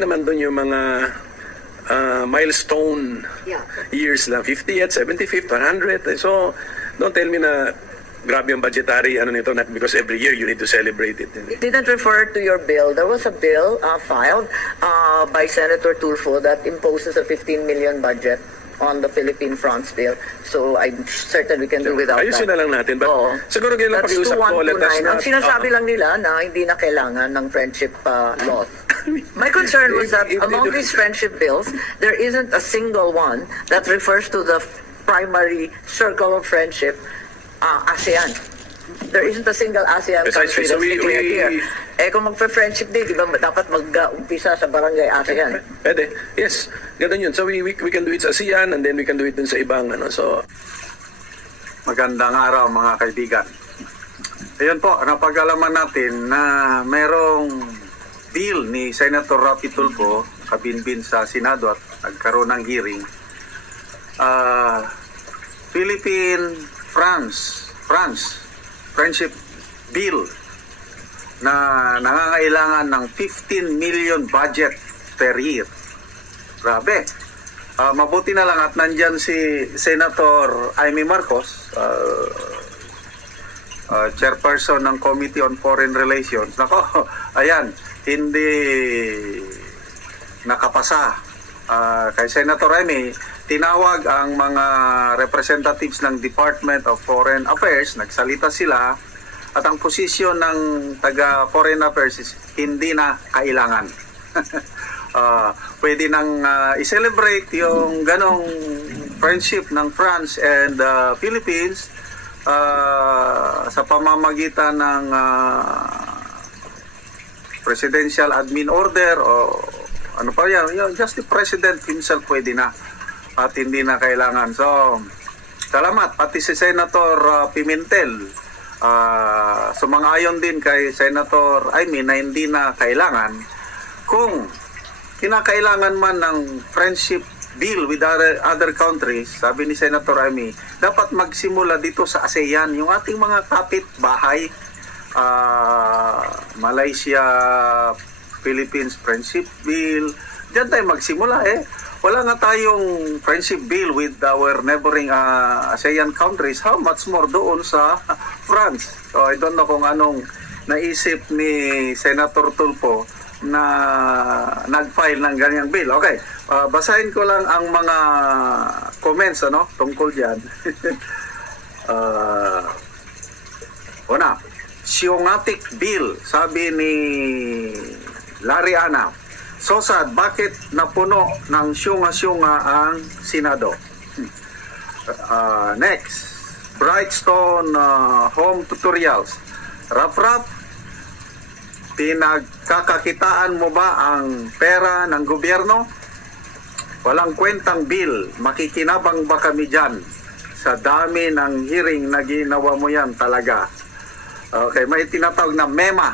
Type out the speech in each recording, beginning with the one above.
naman doon yung mga milestone years lang, 50th, 75th, 100th. So, don't tell me na grabe yung budgetary ano nito, not because every year you need to celebrate it. It didn't refer to your bill. There was a bill filed by Senator Tulfo that imposes a 15 million budget on the Philippine-France bill. So I'm certain we can do without Ayusin that. na lang natin. But siguro ganyan lang That's pakiusap ko. 2129. Ang sinasabi lang nila na hindi na kailangan ng friendship law. My concern was that among these friendship bills, there isn't a single one that refers to the primary circle of friendship, ASEAN. There isn't a single ASEAN country that's declared here. Eh kung magpa-friendship day, di ba dapat mag-umpisa sa barangay ASEAN? Pwede. Yes. Ganun yun. So we can do it sa ASEAN and then we can do it dun sa ibang ano. So magandang araw mga kaibigan. Ayun po, napag-alaman natin na merong bill ni Senator Raffy Tulfo kabinbin sa Senado at nagkaroon ng hearing. Philippine-France Friendship Bill na nangangailangan ng 15 million budget per year. Grabe. Mabuti na lang at nandyan si Senator Imee Marcos, chairperson ng Committee on Foreign Relations. Nako, ayan, hindi nakapasa. Kay Senator Imee, tinawag ang mga representatives ng Department of Foreign Affairs, nagsalita sila, at ang posisyon ng taga Foreign Affairs is hindi na kailangan. Pwede nang i-celebrate yung ganong friendship ng France and Philippines sa pamamagitan ng presidential admin order o ano pa yan, just the president himself pwede na at hindi na kailangan. So, salamat. Pati si Senator Pimentel sumang-ayon din kay Senator Imee na hindi na kailangan. Kung kinakailangan man ng friendship deal with other countries, sabi ni Senator Imee, dapat magsimula dito sa ASEAN, yung ating mga kapit-bahay, Malaysia, Philippines Friendship Bill, diyan tayo magsimula eh. Wala nga tayong friendship bill with our neighboring ASEAN countries, how much more doon sa France. So I don't know kung anong naisip ni Senator Tulfo na nag-file ng ganyang bill. Okay, basahin ko lang ang mga comments tungkol dyan. Una, ShUNGatic bill, sabi ni Larry Ana. So sad, bakit napuno ng ShUNGA ang Senado? Next, Brightstone Home Tutorials. Raff, pinagkakakitaan mo ba ang pera ng gobyerno? Walang kwentang bill, makikinabang ba kami dyan? Sa dami ng hearing na ginawa mo yan talaga. Okay, may tinatawag na mema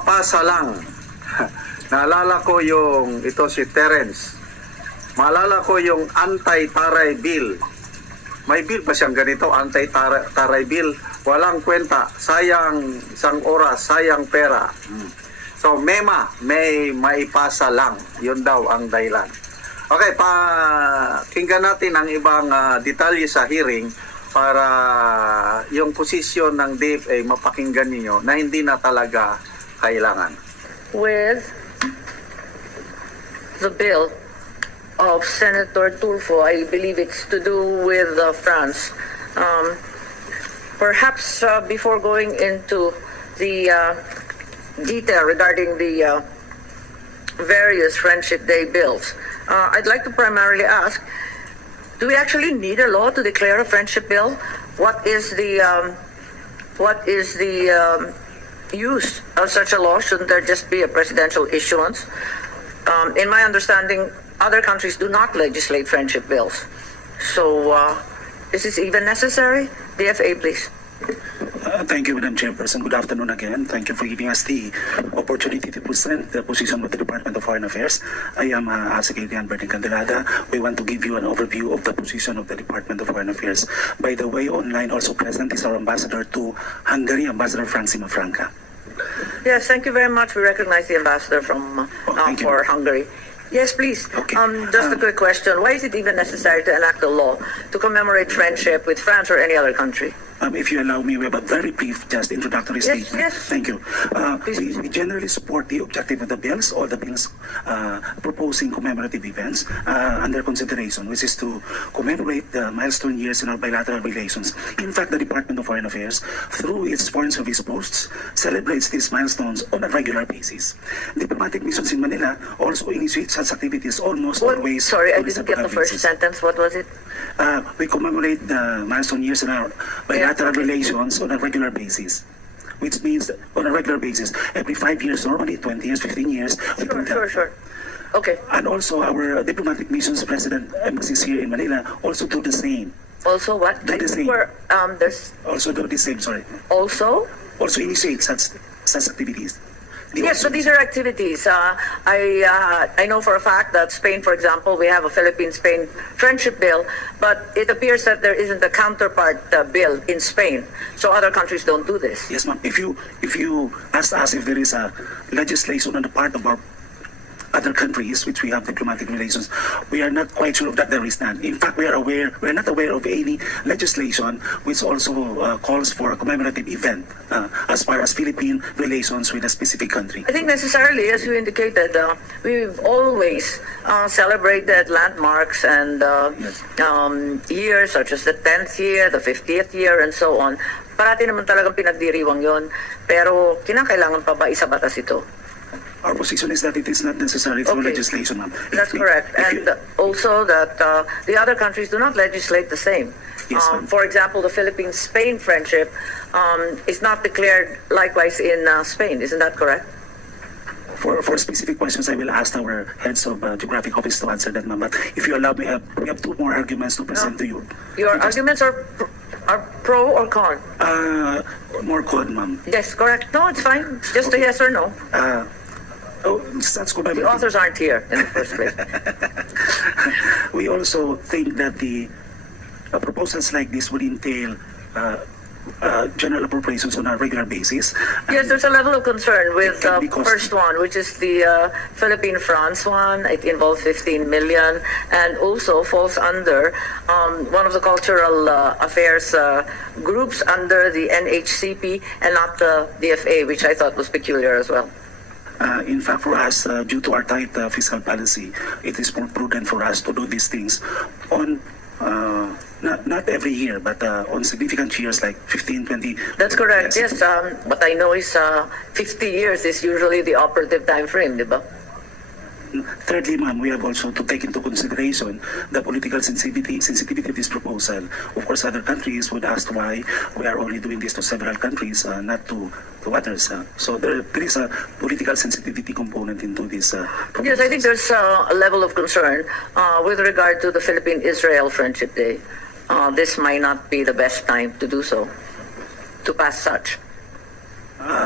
pasa lang. Naalala ko yung, ito si Terence, maalala ko yung anti-taray bill. May bill pa siyang ganito, anti-taray bill. Walang kwenta, sayang isang oras, sayang pera. So, may maipasa lang. Yun daw ang dahilan. Okay, pakinggan natin ang ibang detalye sa hearing para yung posisyon ng DFA mapakinggan niyo na hindi na talaga kailangan. With the bill of Senator Tulfo, I believe it's to do with France. Perhaps before going into the detail regarding the various Friendship Day bills, I'd like to primarily ask, do we actually need a law to declare a friendship bill? What is the use of such a law? Shouldn't there just be a presidential issuance? In my understanding, other countries do not legislate friendship bills. So, is this even necessary? DFA, please. Thank you, Madam Chairperson. Good afternoon again. Thank you for giving us the opportunity to present the position of the Department of Foreign Affairs. I am Secretary Berting Candelada. We want to give you an overview of the position of the Department of Foreign Affairs. By the way, online also present is our ambassador to Hungary, Ambassador Frank Simafranca. Yes, thank you very much. We recognize the ambassador from thank you. for Hungary. Yes, please. Okay. Just a quick question. Why is it even necessary to enact a law to commemorate friendship with France or any other country? If you allow me, we have a very brief, just introductory Yes, statement. yes. Thank you. Please. We generally support the objective of the bills, all the bills proposing commemorative events under consideration, which is to commemorate the milestone years in our bilateral relations. In fact, the Department of Foreign Affairs, through its foreign service posts, celebrates these milestones on a regular basis. Diplomatic missions in Manila also initiate such activities almost always. Sorry, I on a didn't get the separate first basis. sentence. What was it? We commemorate the milestone years in our bilateral relations on a regular basis. Which means that on a regular basis, every 5 years, normally 20 years, 15 years, we do that. Sure. Okay. And also our diplomatic missions, president embassies here in Manila also do the same. Also, what? Do the same. There's Also do the same, sorry. also. Also initiate such activities. They Yes, also- but these are activities. I know for a fact that Spain, for example, we have a Philippine-Spain friendship bill, but it appears that there isn't a counterpart bill in Spain. So other countries don't do this. Yes, ma'am. If you ask us if there is a legislation on the part of our other countries which we have diplomatic relations, we are not quite sure of that there is none. In fact, we are not aware of any legislation which also calls for a commemorative event as far as Philippine relations with a specific country. I think necessarily, as you indicated, we've always celebrated landmarks and years such as the 10th year, the 50th year, and so on. Parati naman talagang pinagdiriwang yon. Pero kinakailangan pa ba isa batas ito? Our position is that it is not necessary through Okay. legislation, ma'am. That's correct. And also that the other countries do not legislate the same. Yes, ma'am. For example, the Philippines-Spain friendship is not declared likewise in Spain. Isn't that correct? For specific questions, I will ask our heads of geographic office to answer that, ma'am. But if you allow me, we have two more arguments to present to you. Your Because- arguments are pro or con? More code, ma'am. Yes, correct. No, it's fine. Just a yes or no. Such The commemorative. authors aren't here in the first place. We also think that the proposals like this would entail general appropriations on a regular basis. Yes, there's a level of concern with It can the be costly. first one, which is the Philippine-France one. It involves 15 million and also falls under one of the cultural affairs groups under the NHCP and not the DFA, which I thought was peculiar as well. In fact, for us, due to our tight fiscal policy, it is more prudent for us to do these things on not every year, but on significant years like 15, 20. That's correct. Yes, what I know is 50 years is usually the operative time frame, di ba? Thirdly, ma'am, we have also to take into consideration the political sensitivity of this proposal. Of course, other countries would ask why we are only doing this to several countries, not to others. So there is a political sensitivity component into this proposal. Yes, I think there's a level of concern with regard to the Philippine-Israel Friendship Day. This might not be the best time to do so, to pass such.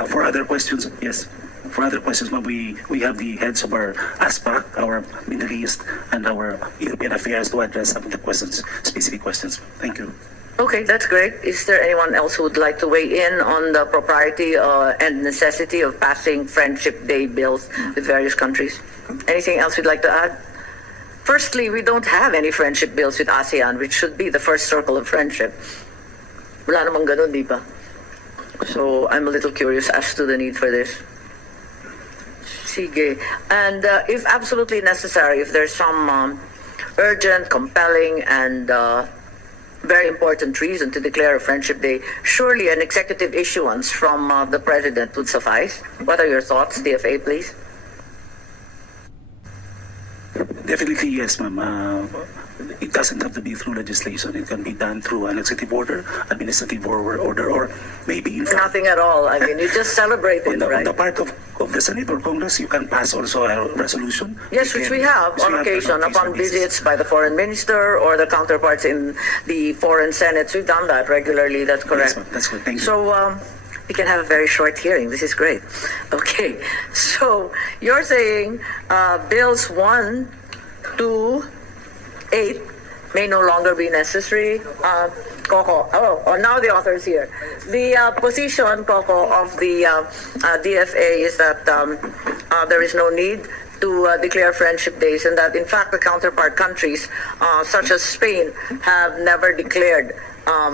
For other questions, yes. For other questions, ma'am, we have the heads of our ASPAC, our Middle East, and our European affairs to address some of the questions, specific questions. Thank you. Okay, that's great. Is there anyone else who would like to weigh in on the propriety and necessity of passing Friendship Day bills with various countries? Anything else you'd like to add? Firstly, we don't have any friendship bills with ASEAN, which should be the first circle of friendship. Wala namang ganun, di ba? So I'm a little curious as to the need for this. Sige. And if absolutely necessary, if there's some urgent, compelling, and very important reason to declare a Friendship Day, surely an executive issuance from the President would suffice. What are your thoughts, DFA, please? Definitely yes, ma'am. It doesn't have to be through legislation. It can be done through an executive order, administrative order, or maybe in fact, Nothing at all. I mean, you just celebrate on it, the, on right? the part of the Senate or Congress, you can pass also a resolution. Yes, which we have Which on we have occasion upon basis. visits by the foreign minister or the counterparts in the foreign senates. We've done that regularly. That's correct. Yes, ma'am. That's good. Thank you. So we can have a very short hearing. This is great. Okay, so you're saying bills 1 to 8 may no longer be necessary. Koko, now the author is here. The position, Koko, of the DFA is that there is no need to declare friendship days, and that in fact the counterpart countries such as Spain have never declared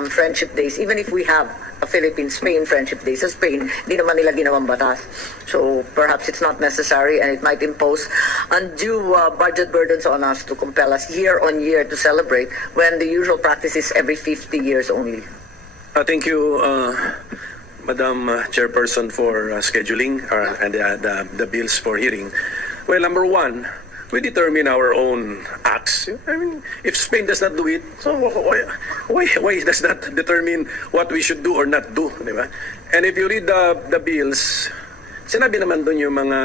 friendship days, even if we have a Philippine-Spain friendship day. Sa Spain, di naman nila ginawang batas. So perhaps it's not necessary, and it might impose undue budget burdens on us to compel us year on year to celebrate when the usual practice is every 50 years only. Thank you, Madam Chairperson, for scheduling and the bills for hearing. Well, number one, we determine our own acts. I mean, if Spain does not do it, so why does that determine what we should do or not do, di ba? And if you read the bills, sinabi naman doon yung mga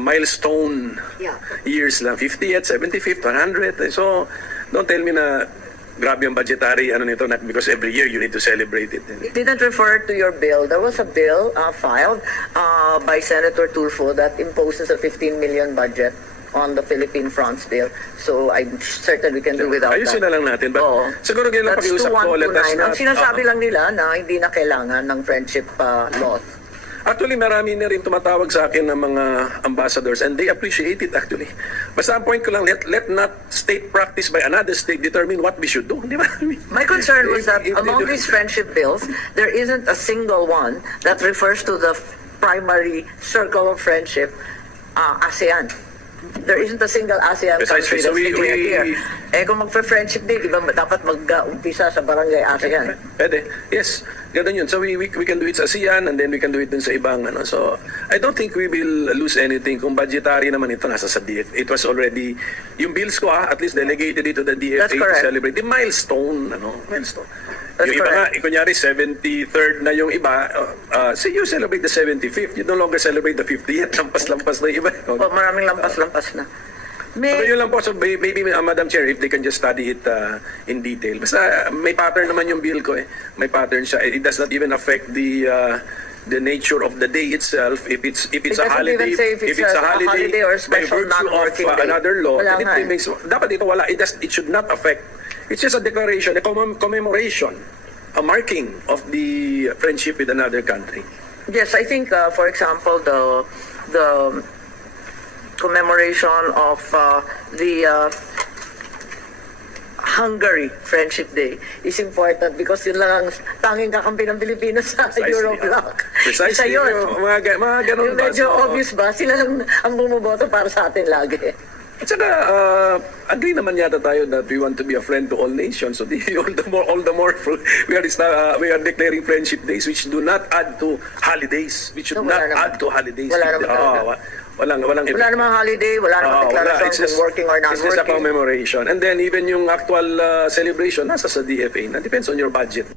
milestone years lang, 50th, 75th, 100th. So, don't tell me na grabe ang budgetary, not because every year you need to celebrate it. It didn't refer to your bill. There was a bill filed by Senator Tulfo that imposes a 15 million budget on the Philippine-France bill. So I'm certain we can do without Ayusin that. na lang natin. But siguro ganyan lang That's pakiusap ko. Let us 2129. not, Ang sinasabi lang nila na hindi na kailangan ng friendship law. Actually, marami na rin tumatawag sa akin ng mga ambassadors and they appreciate it actually. Basta ang point ko lang, let not state practice by another state determine what we should do. Di ba? My concern was that If they among do- these friendship bills, there isn't a single one that refers to the primary circle of friendship, ASEAN. There isn't a single ASEAN Precisely. country So that's we- declared here. Kung magpa-friendship day, di ba dapat mag-umpisa sa barangay ASEAN? Pwede. Yes. Ganun yun. So we can do it sa ASEAN and then we can do it dun sa ibang So I don't think we will lose anything. Kung budgetary naman ito nasa sa DFA. It was already, yung bills ko at least delegated it to the DFA That's to correct. celebrate. The milestone. Milestone. That's Yung iba nga, correct. kunyari 73rd na yung iba, so you celebrate the 75th. You no longer celebrate the 50th. Lampas-lampas na yung iba. Maraming lampas-lampas na. So yun lang po, so maybe Madam Chair, if they can just study it in detail. Basta may pattern naman yung bill ko May pattern siya. It does not even affect the nature of the day itself. If it's a doesn't holiday, even say if it's a holiday or a by special virtue of non-working day. another law, Wala then nga it makes, dapat ito wala. It should not affect. It's just a declaration, a commemoration, a marking of the friendship with another country. Yes, I think, for example, the commemoration of the Hungary Friendship Day is important because yun lang ang tanging kakampi ng Pilipinas sa Precisely, Eurobloc. Isa Precisely. yun. Mga ganun Yung ba? medyo So, obvious ba? Sila lang ang bumuboto para sa atin lagi. At saka, agree naman yata tayo that we want to be a friend to all nations. So all the more we are declaring friendship days which do not add to holidays. Which should No, not wala naman. add to holidays. Wala naman talaga. Walang Wala namang holiday, wala namang declaration kung working or not It's just a working. commemoration. And then even yung actual celebration nasa sa DFA na depends on your budget.